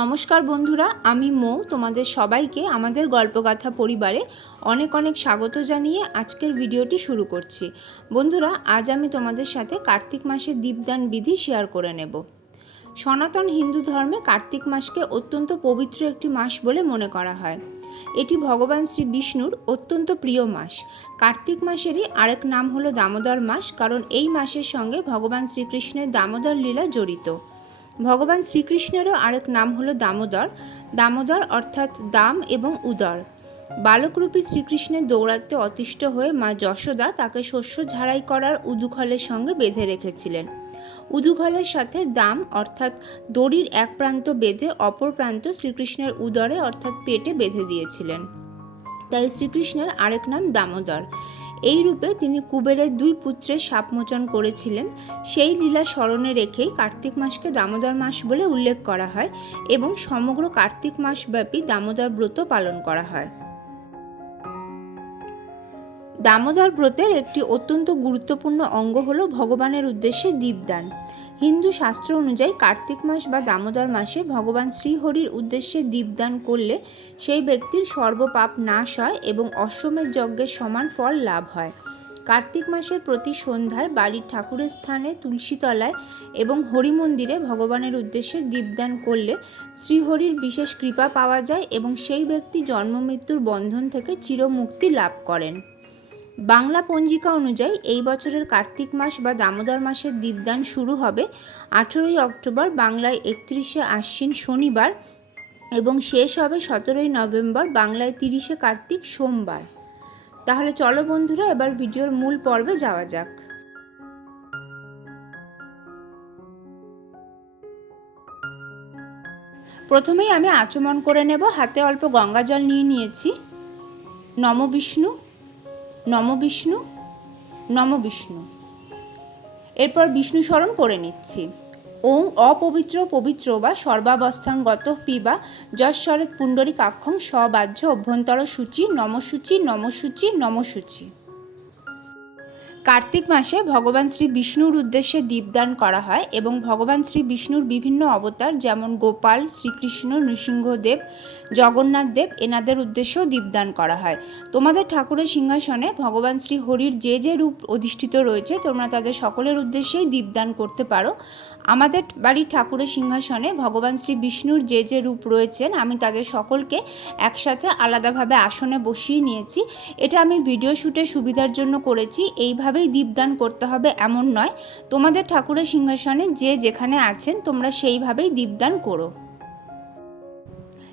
নমস্কার বন্ধুরা, আমি মৌ, তোমাদের সবাইকে আমাদের গল্পগাথা পরিবারে অনেক অনেক স্বাগত জানিয়ে আজকের ভিডিওটি শুরু করছি। বন্ধুরা, আজ আমি তোমাদের সাথে কার্তিক মাসের দীপদান বিধি শেয়ার করে নেব। সনাতন হিন্দু ধর্মে কার্তিক মাসকে অত্যন্ত পবিত্র একটি মাস বলে মনে করা হয়। এটি ভগবান শ্রী বিষ্ণুর অত্যন্ত প্রিয় মাস। কার্তিক মাসেরই আরেক নাম হলো দামোদর মাস, কারণ এই মাসের সঙ্গে ভগবান শ্রীকৃষ্ণের দামোদর লীলা জড়িত। ভগবান শ্রীকৃষ্ণেরও আরেক নাম হলো দামোদর। দামোদর অর্থাৎ দাম এবং উদর। বালকরূপী শ্রীকৃষ্ণের দৌরাত্মে অতিষ্ঠ হয়ে মা যশোদা তাকে শস্য ঝাড়াই করার উদুখলের সঙ্গে বেঁধে রেখেছিলেন। উদুখলের সাথে দাম অর্থাৎ দড়ির এক প্রান্ত বেঁধে অপর প্রান্ত শ্রীকৃষ্ণের উদরে অর্থাৎ পেটে বেঁধে দিয়েছিলেন। তাই শ্রীকৃষ্ণের আরেক নাম দামোদর। এই রূপে তিনি কুবেরের দুই পুত্রের সাপমোচন করেছিলেন। সেই লীলা স্মরণে রেখেই কার্তিক মাসকে দামোদর মাস বলে উল্লেখ করা হয় এবং সমগ্র কার্তিক মাসব্যাপী দামোদর ব্রত পালন করা হয়। দামোদর ব্রতের একটি অত্যন্ত গুরুত্বপূর্ণ অঙ্গ হল ভগবানের উদ্দেশ্যে দীপদান। হিন্দু শাস্ত্র অনুযায়ী কার্তিক মাস বা দামোদর মাসে ভগবান শ্রীহরির উদ্দেশ্যে দীপদান করলে সেই ব্যক্তির সর্বপাপ নাশ হয় এবং অশ্বমেধ যজ্ঞের সমান ফল লাভ হয়। কার্তিক মাসের প্রতি সন্ধ্যায় বাড়ির ঠাকুরের স্থানে তুলসীতলায় এবং হরি মন্দিরে ভগবানের উদ্দেশ্যে দীপদান করলে শ্রীহরির বিশেষ কৃপা পাওয়া যায় এবং সেই ব্যক্তি জন্মমৃত্যুর বন্ধন থেকে চিরমুক্তি লাভ করেন। বাংলা পঞ্জিকা অনুযায়ী এই বছরের কার্তিক মাস বা দামোদর মাসের দীপদান শুরু হবে আঠেরোই অক্টোবর বাংলায় একত্রিশে আশ্বিন শনিবার এবং শেষ হবে সতেরোই নভেম্বর বাংলায় তিরিশে কার্তিক সোমবার। তাহলে চলো বন্ধুরা, এবার ভিডিওর মূল পর্বে যাওয়া যাক। প্রথমেই আমি আচমন করে নেব, হাতে অল্প গঙ্গা জল নিয়ে নিয়েছি। নম বিষ্ণু নম বিষ্ণু নম বিষ্ণু। এরপর বিষ্ণু স্মরণ করে নিচ্ছি। ওং অপবিত্র পবিত্র বা সর্বাবস্থাঙ্গত পিবা যশ্বরেত পুণ্ডরী কাক্ষং সবাহ্য অভ্যন্তর সূচি নমসূচি নমসূচি নমসূচি। কার্তিক মাসে ভগবান শ্রী বিষ্ণুর উদ্দেশ্যে দীপদান করা হয় এবং ভগবান শ্রী বিষ্ণুর বিভিন্ন অবতার, যেমন গোপাল, শ্রীকৃষ্ণ, নৃসিংহদেব, জগন্নাথ দেব, এনাদের উদ্দেশ্যেও দীপদান করা হয়। তোমাদের ঠাকুরের সিংহাসনে ভগবান শ্রী হরির যে যে রূপ অধিষ্ঠিত রয়েছে, তোমরা তাদের সকলের উদ্দেশ্যেই দীপদান করতে পারো। আমাদের বাড়ির ঠাকুরের সিংহাসনে ভগবান শ্রী বিষ্ণুর যে যে রূপ রয়েছেন, আমি তাদের সকলকে একসাথে আলাদাভাবে আসনে বসিয়ে নিয়েছি। এটা আমি ভিডিও শ্যুটের সুবিধার জন্য করেছি, এইভাবেই দীপদান করতে হবে এমন নয়। তোমাদের ঠাকুরের সিংহাসনে যে যেখানে আছেন, তোমরা সেইভাবেই দীপদান করো।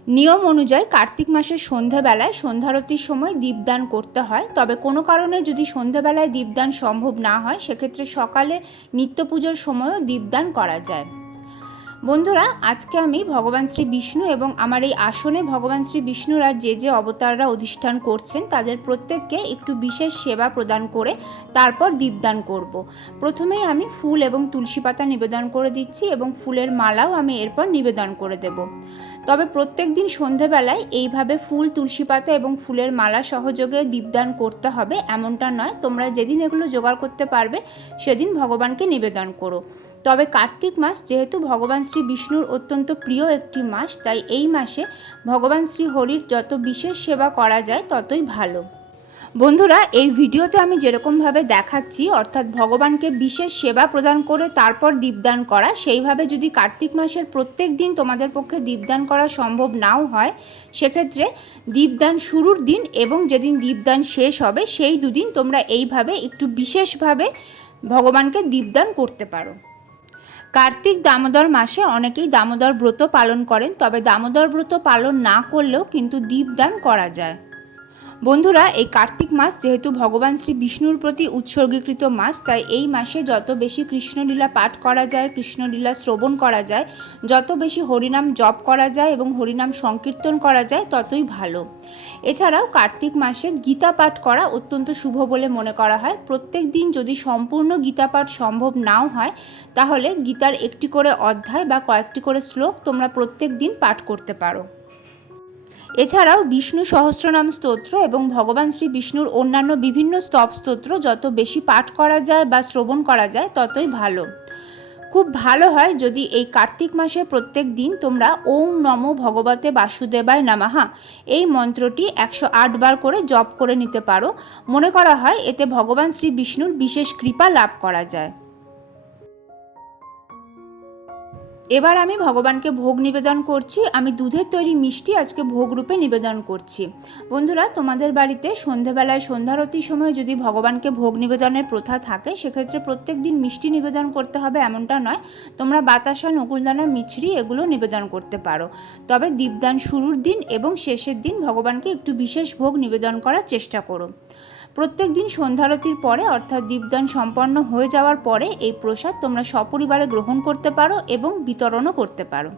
নিয়ম অনুযায়ী কার্তিক মাসের সন্ধ্যাবেলায় সন্ধ্যারতির সময় দীপদান করতে হয়। তবে কোনো কারণে যদি সন্ধ্যাবেলায় দীপদান সম্ভব না হয়, সেক্ষেত্রে সকালে নিত্য পুজোর সময়ও দীপদান করা যায়। বন্ধুরা, আজকে আমি ভগবান শ্রী বিষ্ণু এবং আমার এই আসনে ভগবান শ্রী বিষ্ণুর আর যে যে অবতাররা অধিষ্ঠান করছেন, তাদের প্রত্যেককে একটু বিশেষ সেবা প্রদান করে তারপর দীপদান করব। প্রথমেই আমি ফুল এবং তুলসী পাতা নিবেদন করে দিচ্ছি এবং ফুলের মালাও আমি এরপর নিবেদন করে দেব। তবে প্রত্যেক দিন সন্ধেবেলায় এইভাবে ফুল, তুলসী পাতা এবং ফুলের মালা সহযোগে দীপদান করতে হবে, এমনটা নয়। তোমরা যেদিন এগুলো জোগাড় করতে পারবে, সেদিন ভগবানকে নিবেদন করো। তবে কার্তিক মাস যেহেতু ভগবান শ্রী বিষ্ণুর অত্যন্ত প্রিয় একটি মাস, তাই এই মাসে ভগবান শ্রী হরির যত বিশেষ সেবা করা যায়, ততই ভালো। বন্ধুরা, এই ভিডিওতে আমি যেরকমভাবে দেখাচ্ছি, অর্থাৎ ভগবানকে বিশেষ সেবা প্রদান করে তারপর দীপদান করা, সেইভাবে যদি কার্তিক মাসের প্রত্যেক দিন তোমাদের পক্ষে দীপদান করা সম্ভব নাও হয়, সেক্ষেত্রে দীপদান শুরুর দিন এবং যেদিন দীপদান শেষ হবে, সেই দুদিন তোমরা এইভাবে একটু বিশেষভাবে ভগবানকে দীপদান করতে পারো। কার্তিক দামোদর মাসে অনেকেই দামোদর ব্রত পালন করেন, তবে দামোদর ব্রত পালন না করলেও কিন্তু দীপদান করা যায়। বন্ধুরা, এই কার্তিক মাস যেহেতু ভগবান শ্রী বিষ্ণুর প্রতি উৎসর্গীকৃত মাস, তাই এই মাসে যত বেশি কৃষ্ণলীলা পাঠ করা যায়, কৃষ্ণলীলা শ্রবণ করা যায়, যত বেশি হরিনাম জপ করা যায় এবং হরিনাম সংকীর্তন করা যায়, ততই ভালো। এছাড়াও কার্তিক মাসে গীতা পাঠ করা অত্যন্ত শুভ বলে মনে করা হয়। প্রত্যেক দিন যদি সম্পূর্ণ গীতা পাঠ সম্ভব নাও হয়, তাহলে গীতার একটি করে অধ্যায় বা কয়েকটি করে শ্লোক তোমরা প্রত্যেক দিন পাঠ করতে পারো। এছাড়াও বিষ্ণু সহস্রনাম স্তোত্র এবং ভগবান শ্রী বিষ্ণুর অন্যান্য বিভিন্ন স্তব স্তোত্র যত বেশি পাঠ করা যায় বা শ্রবণ করা যায়, ততই ভালো। খুব ভালো হয় যদি এই কার্তিক মাসে প্রত্যেক দিন তোমরা ওম নম ভগবতে বাসুদেবায় নামাহা। এই মন্ত্রটি একশো আট বার করে জপ করে নিতে পারো। মনে করা হয় এতে ভগবান শ্রী বিষ্ণুর বিশেষ কৃপা লাভ করা যায়। এবার আমি ভগবানকে ভোগ নিবেদন করছি। আমি দুধের তৈরি মিষ্টি আজকে ভোগ রূপে নিবেদন করছি। বন্ধুরা, তোমাদের বাড়িতে সন্ধেবেলায় সন্ধ্যারতির সময় যদি ভগবানকে ভোগ নিবেদনের প্রথা থাকে, সেক্ষেত্রে প্রত্যেক দিন মিষ্টি নিবেদন করতে হবে এমনটা নয়। তোমরা বাতাসা, নকুলদানা, মিছরি এগুলো নিবেদন করতে পারো। তবে দীপদান শুরুর দিন এবং শেষের দিন ভগবানকে একটু বিশেষ ভোগ নিবেদন করার চেষ্টা করো। প্রত্যেক দিন সন্ধ্যারতির পরে, অর্থাৎ দীপদান সম্পন্ন হয়ে যাওয়ার পরে, এই প্রসাদ তোমরা সপরিবারে গ্রহণ করতে পারো এবং বিতরণও করতে পারো।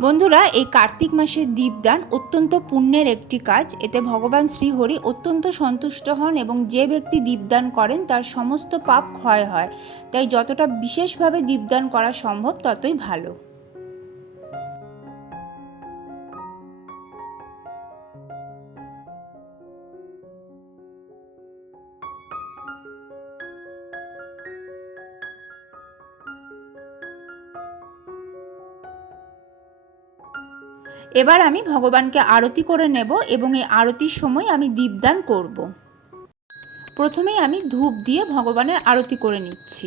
বন্ধুরা, এই কার্তিক মাসের দীপদান অত্যন্ত পুণ্যের একটি কাজ। এতে ভগবান শ্রীহরি অত্যন্ত সন্তুষ্ট হন এবং যে ব্যক্তি দীপদান করেন, তার সমস্ত পাপ ক্ষয় হয়। তাই যতটা বিশেষভাবে দীপদান করা সম্ভব, ততই ভালো। এবার আমি ভগবানকে আরতি করে নেব এবং এই আরতির সময় আমি দীপদান করব। প্রথমেই আমি ধূপ দিয়ে ভগবানের আরতি করে নিচ্ছি।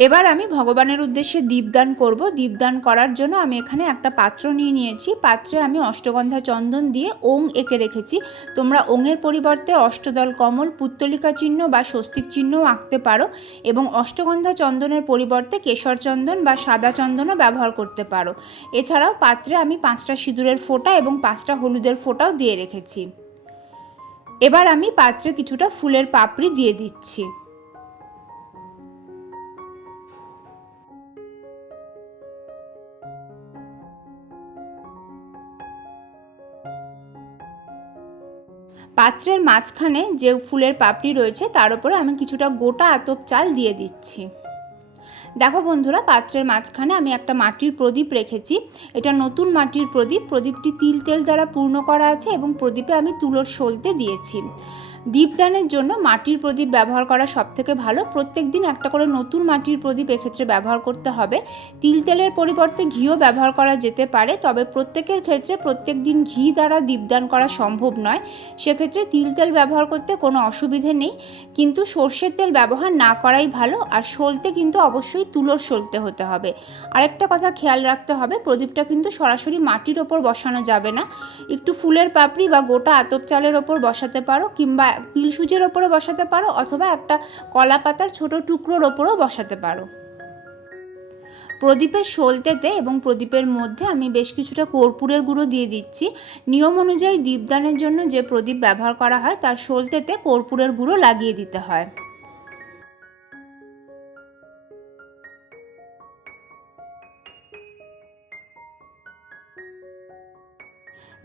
এবার আমি ভগবানের উদ্দেশ্যে দীপদান করব। দীপদান করার জন্য আমি এখানে একটা পাত্র নিয়ে নিয়েছি। পাত্রে আমি অষ্টগন্ধা চন্দন দিয়ে ওং এঁকে রেখেছি। তোমরা ওঙের পরিবর্তে অষ্টদল কমল, পুত্তলিকা চিহ্ন বা স্বস্তিক চিহ্নও আঁকতে পারো এবং অষ্টগন্ধা চন্দনের পরিবর্তে কেশর চন্দন বা সাদা চন্দনও ব্যবহার করতে পারো। এছাড়াও পাত্রে আমি পাঁচটা সিঁদুরের ফোঁটা এবং পাঁচটা হলুদের ফোঁটাও দিয়ে রেখেছি। এবার আমি পাত্রে কিছুটা ফুলের পাপড়ি দিয়ে দিচ্ছি। পাত্রের মাঝখানে যে ফুলের পাপড়ি রয়েছে তার উপরে আমি কিছুটা গোটা আতপ চাল দিয়ে দিচ্ছি। দেখো বন্ধুরা, পাত্রের মাঝখানে আমি একটা মাটির প্রদীপ রেখেছি। এটা নতুন মাটির প্রদীপ। প্রদীপটি তিল তেল দ্বারা পূর্ণ করা আছে এবং প্রদীপে আমি তুলোর সলতে দিয়েছি। দীপদানের জন্য মাটির প্রদীপ ব্যবহার করা সবথেকে ভালো। প্রত্যেক দিন একটা করে নতুন মাটির প্রদীপ এক্ষেত্রে ব্যবহার করতে হবে। তিল তেলের পরিবর্তে ঘিও ব্যবহার করা যেতে পারে, তবে প্রত্যেকের ক্ষেত্রে প্রত্যেক দিন ঘি দ্বারা দীপদান করা সম্ভব নয়। সেক্ষেত্রে তিল তেল ব্যবহার করতে কোনো অসুবিধে নেই, কিন্তু সর্ষের তেল ব্যবহার না করাই ভালো, আর সলতে কিন্তু অবশ্যই তুলোর সলতে হতে হবে। আরেকটা কথা খেয়াল রাখতে হবে, প্রদীপটা কিন্তু সরাসরি মাটির ওপর বসানো যাবে না। একটু ফুলের পাপড়ি বা গোটা আতপ চালের ওপর বসাতে পারো, কিংবা তিল ওপরও ওপরে বসাতে পারো অথবা একটা কলা পাতার ছোটো টুকরোর ওপরও বসাতে পারো। প্রদীপের সলতেতে এবং প্রদীপের মধ্যে আমি বেশ কিছুটা কর্পূরের গুঁড়ো দিয়ে দিচ্ছি। নিয়ম অনুযায়ী দীপদানের জন্য যে প্রদীপ ব্যবহার করা হয় তার সলতেতে কর্পূরের গুঁড়ো লাগিয়ে দিতে হয়।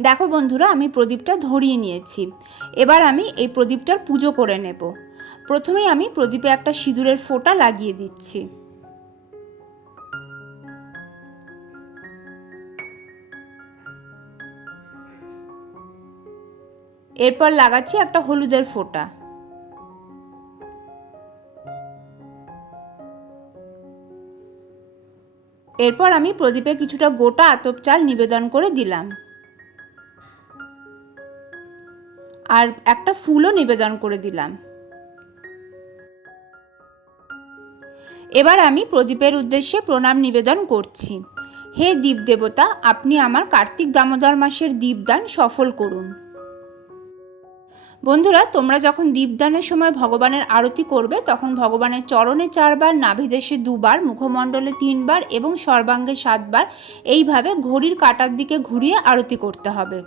দেখো বন্ধুরা, আমি প্রদীপটা ধরিয়ে নিয়েছি। এবার আমি এই প্রদীপটার পুজো করে নেব। প্রথমেই আমি প্রদীপে একটা সিঁদুরের ফোঁটা লাগিয়ে দিচ্ছি। এরপর লাগাচ্ছি একটা হলুদের ফোঁটা। এরপর আমি প্রদীপে কিছুটা গোটা আতপ চাল নিবেদন করে দিলাম। আর একটা ফুলও নিবেদন করে দিলাম। এবার আমি প্রদীপের উদ্দেশ্যে প্রণাম নিবেদন করছি। হে দীপ দেবতা আপনি আমার কার্তিক দামোদর মাসের দীপদান সফল করুন। বন্ধুরা, তোমরা যখন দীপদানের সময় ভগবানের আরতি করবে, তখন ভগবানের চরণে চারবার, নাভিদেশে দুবার, মুখমণ্ডলে তিনবার এবং সর্বাঙ্গে সাতবার, এইভাবে ঘড়ির কাটার দিকে ঘুরিয়ে আরতি করতে হবে।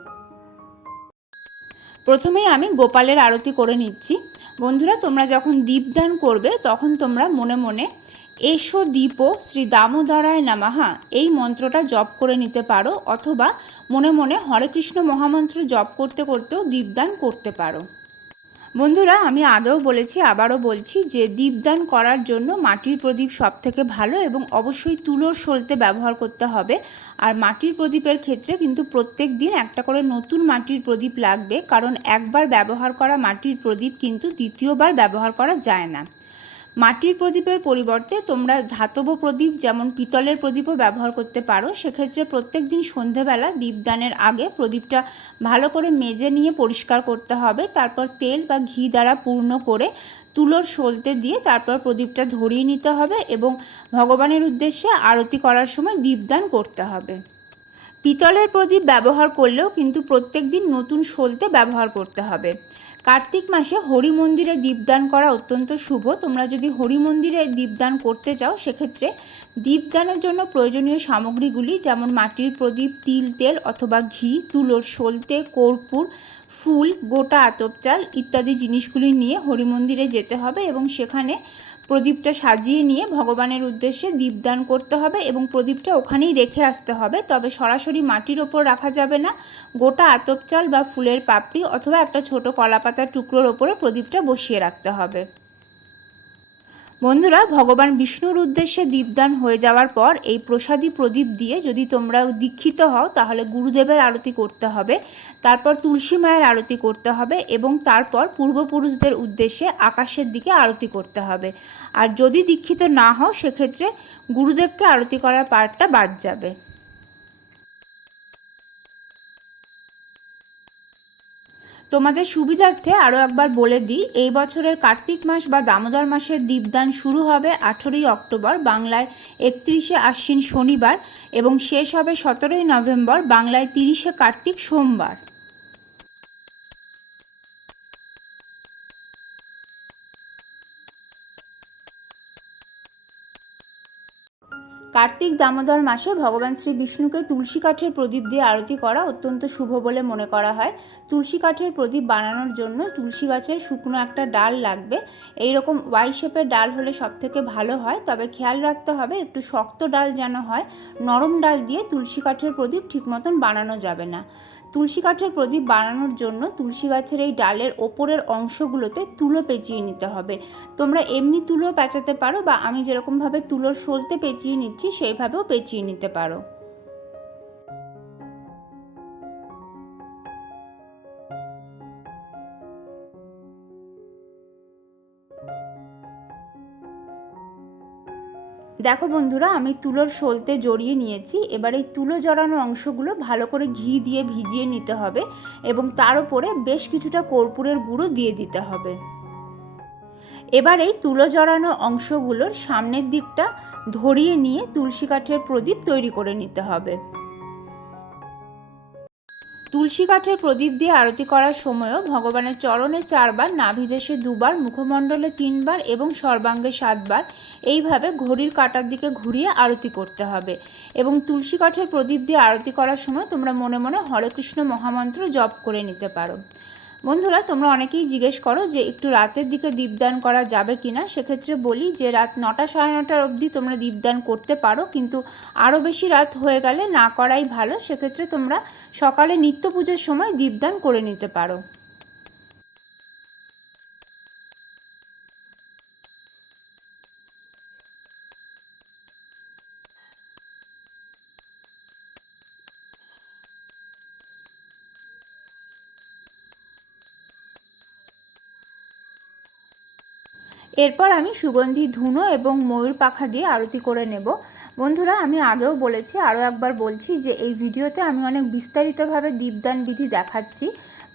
প্রথমেই আমি গোপালের আরতি করে নিচ্ছি। বন্ধুরা, তোমরা যখন দীপদান করবে, তখন তোমরা মনে মনে এসো দীপ শ্রী দামোদরায় নামাহা। এই মন্ত্রটা জপ করে নিতে পারো, অথবা মনে মনে হরে কৃষ্ণ মহামন্ত্র জপ করতে করতেও দীপদান করতে পারো। বন্ধুরা, আমি আগেও বলেছি, আবারও বলছি যে দীপদান করার জন্য মাটির প্রদীপ সব থেকে ভালো এবং অবশ্যই তুলোর সলতে ব্যবহার করতে হবে। আর মাটির প্রদীপের ক্ষেত্রে কিন্তু প্রত্যেক দিন একটা করে নতুন মাটির প্রদীপ লাগবে, কারণ একবার ব্যবহার করা মাটির প্রদীপ কিন্তু দ্বিতীয়বার ব্যবহার করা যায় না। মাটির প্রদীপের পরিবর্তে তোমরা ধাতব প্রদীপ যেমন পিতলের প্রদীপও ব্যবহার করতে পারো, সেক্ষেত্রে প্রত্যেক দিন সন্ধেবেলা দীপদানের আগে প্রদীপটা ভালো করে মেজে নিয়ে পরিষ্কার করতে হবে। তারপর তেল বা ঘি দ্বারা পূর্ণ করে তুলোর সলতে দিয়ে তারপর প্রদীপটা ধরিয়ে নিতে হবে এবং ভগবানের উদ্দেশ্যে আরতি করার সময় দীপদান করতে হবে। পিতলের প্রদীপ ব্যবহার করলেও কিন্তু প্রত্যেক দিন নতুন সলতে ব্যবহার করতে হবে। কার্তিক মাসে হরি মন্দিরে দীপদান করা অত্যন্ত শুভ। তোমরা যদি হরি মন্দিরে দীপদান করতে চাও, সেক্ষেত্রে দীপদানের জন্য প্রয়োজনীয় সামগ্রীগুলি যেমন মাটির প্রদীপ, তিল, তেল অথবা ঘি, তুলোর সলতে কর্পূর, ফুল, গোটা আতপ চাল ইত্যাদি জিনিসগুলি নিয়ে হরি মন্দিরে যেতে হবে এবং সেখানে প্রদীপটা সাজিয়ে নিয়ে ভগবানের উদ্দেশ্যে দীপদান করতে হবে এবং প্রদীপটা ওখানেই রেখে আসতে হবে। তবে সরাসরি মাটির ওপর রাখা যাবে না। গোটা আতপ চাল বা ফুলের পাপড়ি অথবা একটা ছোট কলাপাতার টুকরোর ওপরে প্রদীপটা বসিয়ে রাখতে হবে। বন্ধুরা, ভগবান বিষ্ণুর উদ্দেশ্যে দীপদান হয়ে যাওয়ার পর এই প্রসাদী প্রদীপ দিয়ে যদি তোমরা দীক্ষিত হও, তাহলে গুরুদেবের আরতি করতে হবে, তারপর তুলসী মায়ের আরতি করতে হবে এবং তারপর পূর্বপুরুষদের উদ্দেশ্যে আকাশের দিকে আরতি করতে হবে। আর যদি দীক্ষিত না হও, সেক্ষেত্রে গুরুদেবকে আরতি করার পার্টটা বাদ যাবে। তোমাদের সুবিধার্থে আরও একবার বলে দিই, এই বছরের কার্তিক মাস বা দামোদর মাসের দীপদান শুরু হবে আঠেরোই অক্টোবর বাংলায় একত্রিশে আশ্বিন শনিবার এবং শেষ হবে সতেরোই নভেম্বর বাংলায় তিরিশে কার্তিক সোমবার। কার্তিক দামোদর মাসে ভগবান শ্রী বিষ্ণুকে তুলসী কাঠের প্রদীপ দিয়ে আরতি করা অত্যন্ত শুভ বলে মনে করা হয়। তুলসী কাঠের প্রদীপ বানানোর জন্য তুলসী গাছের শুকনো একটা ডাল লাগবে। এই রকম ওয়াই শেপের ডাল হলে সব থেকে ভালো হয়। তবে খেয়াল রাখতে হবে, একটু শক্ত ডাল যেন হয়, নরম ডাল দিয়ে তুলসী কাঠের প্রদীপ ঠিক মতন বানানো যাবে না। তুলসী কাঠের প্রদীপ বানানোর জন্য তুলসী গাছের এই ডালের ওপরের অংশগুলোতে তুলো পেঁচিয়ে নিতে হবে। তোমরা এমনি তুলো পেঁচাতে পারো বা আমি যেরকমভাবে তুলোর সলতে পেঁচিয়ে নিচ্ছি, সেইভাবেও পেঁচিয়ে নিতে পারো। দেখো বন্ধুরা, আমি তুলোর সলতে জড়িয়ে নিয়েছি। এবার এই তুলো জড়ানো অংশগুলো ভালো করে ঘি দিয়ে ভিজিয়ে নিতে হবে এবং তার উপরে বেশ কিছুটা কর্পূরের গুঁড়ো দিয়ে দিতে হবে। এবার এই তুলো জড়ানো অংশগুলোর সামনের দিকটা ধরিয়ে নিয়ে তুলসী কাঠের প্রদীপ তৈরি করে নিতে হবে। তুলসী কাঠের প্রদীপ দিয়ে আরতি করার সময়ও ভগবানের চরণে চারবার, নাভিদেশে দুবার, মুখমণ্ডলে তিনবার এবং সর্বাঙ্গে সাতবার এইভাবে ঘড়ির কাটার দিকে ঘুরিয়ে আরতি করতে হবে। এবং তুলসী কাঠের প্রদীপ দিয়ে আরতি করার সময় তোমরা মনে মনে হরে কৃষ্ণ মহামন্ত্র জপ করে নিতে পারো। বন্ধুরা, তোমরা অনেকেই জিজ্ঞেস করো যে একটু রাতের দিকে দীপদান করা যাবে কি না সেক্ষেত্রে বলি যে রাত নটা সাড়ে নটার অবধি তোমরা দীপদান করতে পারো, কিন্তু আরও বেশি রাত হয়ে গেলে না করাই ভালো। সেক্ষেত্রে তোমরা সকালে নিত্য পুজোর সময় দীপদান করে নিতে পারো। এরপর আমি সুগন্ধি ধুনো এবং ময়ূর পাখা দিয়ে আরতি করে নেব। বন্ধুরা, আমি আগেও বলেছি, আরও একবার বলছি যে এই ভিডিওতে আমি অনেক বিস্তারিতভাবে দীপদান বিধি দেখাচ্ছি।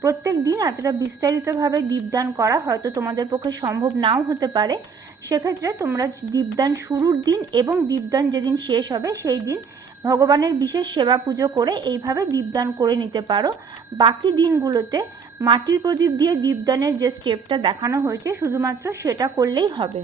প্রত্যেক দিন এতটা বিস্তারিতভাবে দীপদান করা হয়তো তোমাদের পক্ষে সম্ভব নাও হতে পারে। সেক্ষেত্রে তোমরা দীপদান শুরুর দিন এবং দীপদান যেদিন শেষ হবে, সেই দিন ভগবানের বিশেষ সেবা পুজো করে এইভাবে দীপদান করে নিতে পারো। বাকি দিনগুলোতে মাটির প্রদীপ দিয়ে দীপদানের যে স্টেপটা দেখানো হয়েছে শুধুমাত্র সেটা করলেই হবে।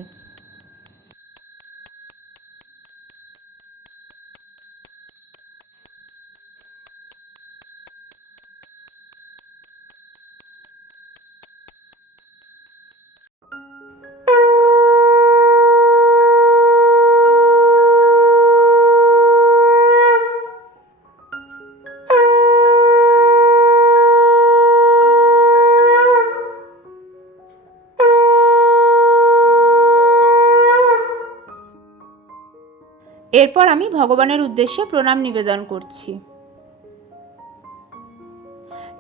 এরপর আমি ভগবানের উদ্দেশ্যে প্রণাম নিবেদন করছি।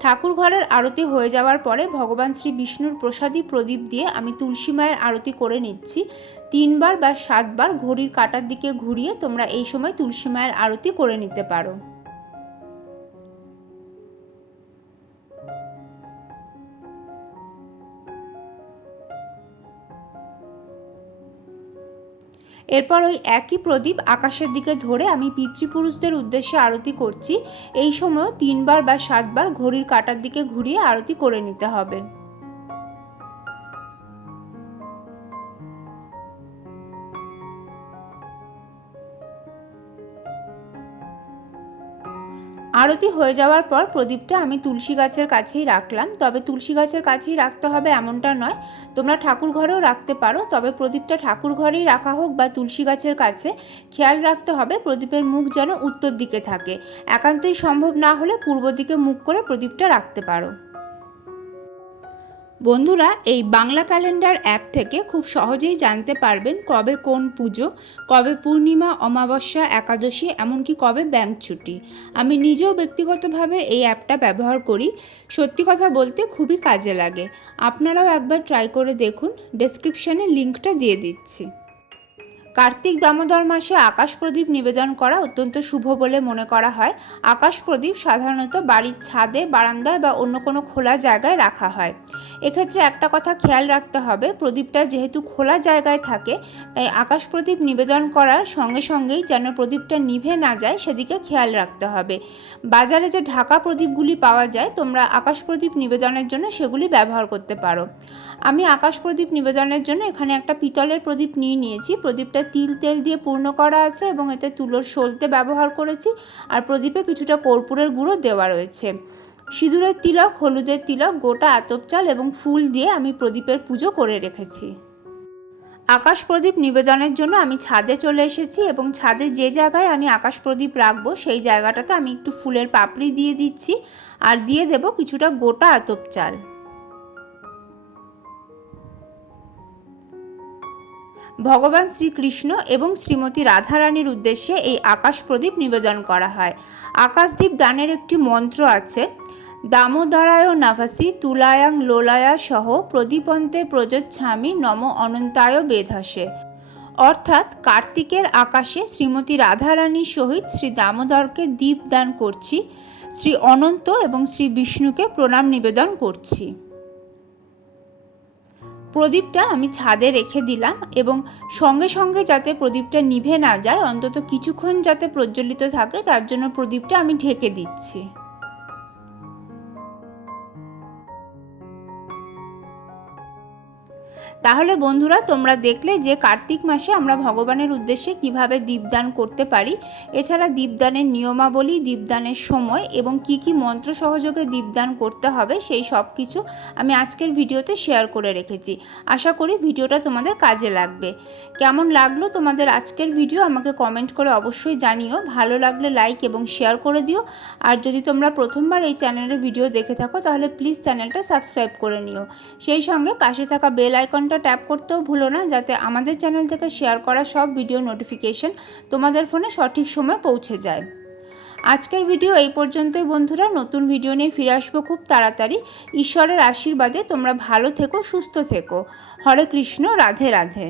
ঠাকুর ঘরের আরতি হয়ে যাওয়ার পরে ভগবান শ্রী বিষ্ণুর প্রসাদী প্রদীপ দিয়ে আমি তুলসী মায়ের আরতি করে নিচ্ছি। তিনবার বা সাতবার ঘড়ির কাটার দিকে ঘুরিয়ে তোমরা এই সময় তুলসী মায়ের আরতি করে নিতে পারো। এরপর ওই একই প্রদীপ আকাশের দিকে ধরে আমি পিতৃপুরুষদের উদ্দেশ্যে আরতি করছি। এই সময় তিনবার বা সাতবার ঘড়ির কাটার দিকে ঘুরিয়ে আরতি করে নিতে হবে। আরতি হয়ে যাওয়ার পর প্রদীপটা আমি তুলসী গাছের কাছেই রাখলাম। তবে তুলসী গাছের কাছেই রাখতে হবে এমনটা নয়। তোমরা ঠাকুর ঘরেও রাখতে পারো, তবে প্রদীপটা ঠাকুর ঘরেই রাখা হোক বা তুলসী গাছের কাছে খেয়াল রাখতে হবে, প্রদীপের মুখ যেন উত্তর দিকে থাকে। একান্তই সম্ভব না হলে পূর্ব দিকে মুখ করে প্রদীপটা রাখতে পারো। বন্ধুরা, এই বাংলা ক্যালেন্ডার অ্যাপ থেকে খুব সহজেই জানতে পারবেন কবে কোন পুজো, কবে পূর্ণিমা, অমাবস্যা, একাদশী, এমনকি কবে ব্যাংক ছুটি। আমি নিজেও ব্যক্তিগতভাবে এই অ্যাপটা ব্যবহার করি। সত্যি কথা বলতে খুবই কাজে লাগে। আপনারাও একবার ট্রাই করে দেখুন ডেসক্রিপশানে লিঙ্কটা দিয়ে দিচ্ছি। কার্তিক দামোদর মাসে আকাশ প্রদীপ নিবেদন করা অত্যন্ত শুভ বলে মনে করা হয়। আকাশ প্রদীপ সাধারণত বাড়ির ছাদে, বারান্দায় বা অন্য কোনো খোলা জায়গায় রাখা হয়। এক্ষেত্রে একটা কথা খেয়াল রাখতে হবে, প্রদীপটা যেহেতু খোলা জায়গায় থাকে, তাই আকাশ প্রদীপ নিবেদন করার সঙ্গে সঙ্গেই যেন প্রদীপটা নিভে না যায়, সেদিকে খেয়াল রাখতে হবে। বাজারে যে ঢাকা প্রদীপগুলি পাওয়া যায়, তোমরা আকাশ প্রদীপ নিবেদনের জন্য সেগুলি ব্যবহার করতে পারো। আমি আকাশ প্রদীপ নিবেদনের জন্য এখানে একটা পিতলের প্রদীপ নিয়ে নিয়েছি। প্রদীপটা তিল তেল দিয়ে পূর্ণ করা আছে এবং এতে তুলোর সলতে ব্যবহার করেছি। আর প্রদীপে কিছুটা কর্পূরের গুঁড়ো দেওয়া রয়েছে। সিঁদুরের তিলক, হলুদের তিলক, গোটা আতপ চাল এবং ফুল দিয়ে আমি প্রদীপের পুজো করে রেখেছি। আকাশ প্রদীপ নিবেদনের জন্য আমি ছাদে চলে এসেছি এবং ছাদে যে জায়গায় আমি আকাশ প্রদীপ রাখব, সেই জায়গাটাতে আমি একটু ফুলের পাপড়ি দিয়ে দিচ্ছি। আর দিয়ে দেব কিছুটা গোটা আতপ চাল। ভগবান শ্রীকৃষ্ণ এবং শ্রীমতী রাধারানীর উদ্দেশ্যে এই আকাশ প্রদীপ নিবেদন করা হয়। আকাশদ্বীপ দানের একটি মন্ত্র আছে, দামোদরায় নাভাসি, তুলায়াং লোলায়া সহ প্রদীপন্তে প্রযোচ্ছামি নম অনন্তায় বেধসে। অর্থাৎ কার্তিকের আকাশে শ্রীমতী রাধারানীর সহিত শ্রী দামোদরকে দীপ দান করছি, শ্রী অনন্ত এবং শ্রী বিষ্ণুকে প্রণাম নিবেদন করছি। প্রদীপটা আমি ছাদে রেখে দিলাম এবং সঙ্গে সঙ্গে যাতে প্রদীপটা নিভে না যায়, অন্তত কিছুক্ষণ যাতে প্রজ্বলিত থাকে, তার জন্য প্রদীপটা আমি ঢেকে দিচ্ছি। তাহলে বন্ধুরা, তোমরা দেখলে যে কার্তিক মাসে আমরা ভগবানের উদ্দেশ্যে কীভাবে দীপদান করতে পারি। এছাড়া দীপদানের নিয়মাবলী, দীপদানের সময় এবং কি কি মন্ত্র সহযোগে দীপদান করতে হবে, সেই সব কিছু আমি আজকের ভিডিওতে শেয়ার করে রেখেছি। আশা করি ভিডিওটা তোমাদের কাজে লাগবে। কেমন লাগল তোমাদের আজকের ভিডিও আমাকে কমেন্ট করে অবশ্যই জানিও। ভালো লাগলে লাইক এবং শেয়ার করে দিও। আর যদি তোমরা প্রথমবার এই চ্যানেলের ভিডিও দেখে থাকো, তাহলে প্লিজ চ্যানেলটা সাবস্ক্রাইব করে নিও। সেই সঙ্গে পাশে থাকা বেল আইকন আইকনটা ট্যাপ করতেও ভুলো না, যাতে আমাদের চ্যানেল থেকে শেয়ার করা সব ভিডিও নোটিফিকেশন তোমাদের ফোনে সঠিক সময় পৌঁছে যায়। আজকের ভিডিও এই পর্যন্তই বন্ধুরা, নতুন ভিডিও নিয়ে ফিরে আসব খুব তাড়াতাড়ি। ঈশ্বরের আশীর্বাদে তোমরা ভালো থেকো, সুস্থ থেকো। হরে কৃষ্ণ, রাধে রাধে।